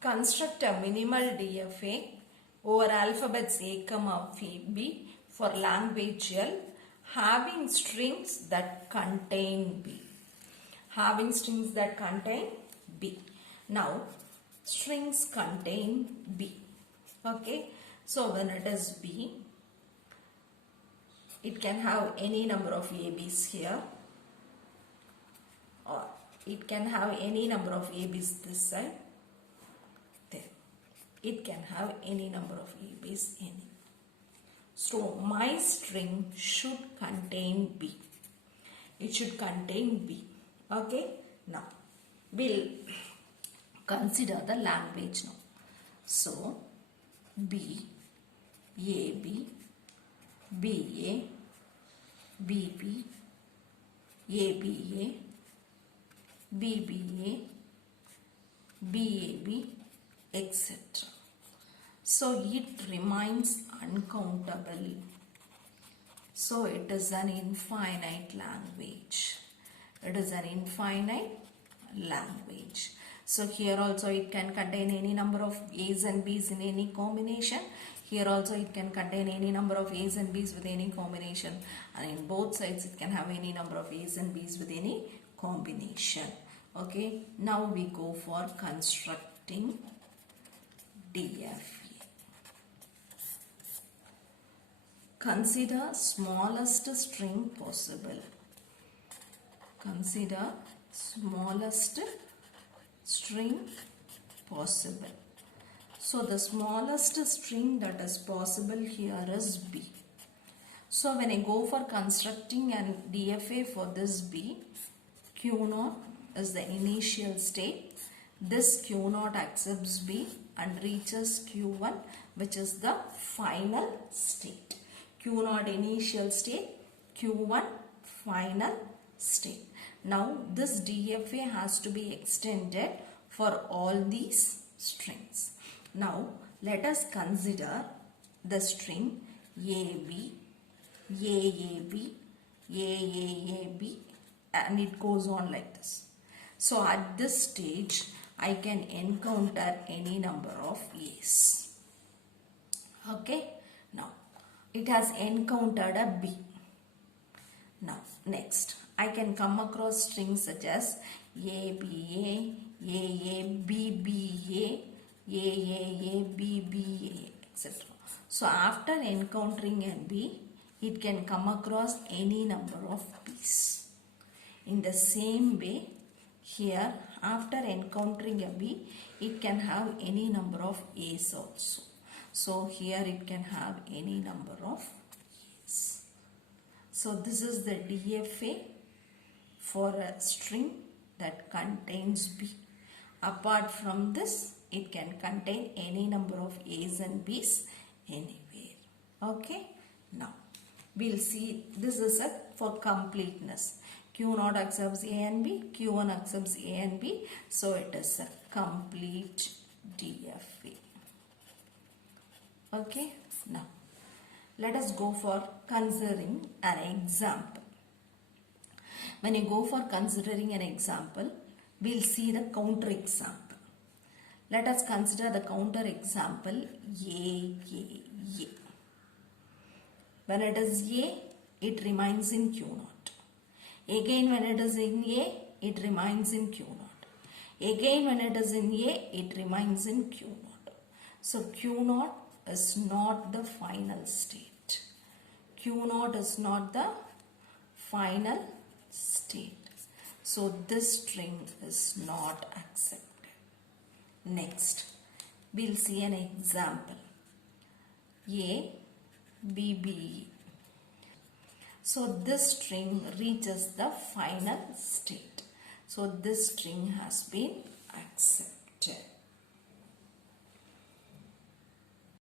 Construct a minimal DFA over alphabets A, B for language L having strings that contain B. Having strings that contain B. Now, strings contain B. Okay. So, when it is B, it can have any number of ABs here, or it can have any number of ABs this side. There. It can have any number of ABs in it. So, my string should contain B. It should contain B. Okay. Now, we'll consider the language now. So, B, AB, BA, BB, ABA, BBA, BAB, etc. So it remains uncountable. So it is an infinite language. It is an infinite language. So here also it can contain any number of A's and B's in any combination. Here also it can contain any number of A's and B's with any combination. And in both sides it can have any number of A's and B's with any combination. Okay. Now we go for constructing DFA. Consider smallest string possible. Consider smallest string possible. So the smallest string that is possible here is B. So when I go for constructing an DFA for this B, Q0 is the initial state. This Q0 accepts B and reaches Q1, which is the final state. Q0 initial state, Q1 final state. Now this DFA has to be extended for all these strings. Now let us consider the string AB, AAB, AAAB, and it goes on like this. So at this stage I can encounter any number of A's. Okay. Now it has encountered a B. Now next I can come across strings such as ABA, AABBA, AAABBA, etc. So after encountering a B, it can come across any number of B's. In the same way, here after encountering a B, it can have any number of A's also. So here it can have any number of A's. So this is the DFA for a string that contains B. Apart from this, it can contain any number of A's and B's anywhere. Okay. Now, we'll see this is a for completeness. Q0 accepts A and B, Q1 accepts A and B. So it is a complete DFA. Okay. Now, let us go for considering an example. When you go for considering an example, we'll see the counter example. Let us consider the counter example A. When it is A, it remains in Q0. Again when it is in A, it remains in Q0. Again when it is in A, it remains in Q0. So Q0 is not the final state. Q0 is not the final state. So this string is not accepted. Next, we'll see an example. A, B, B. So this string reaches the final state. So this string has been accepted.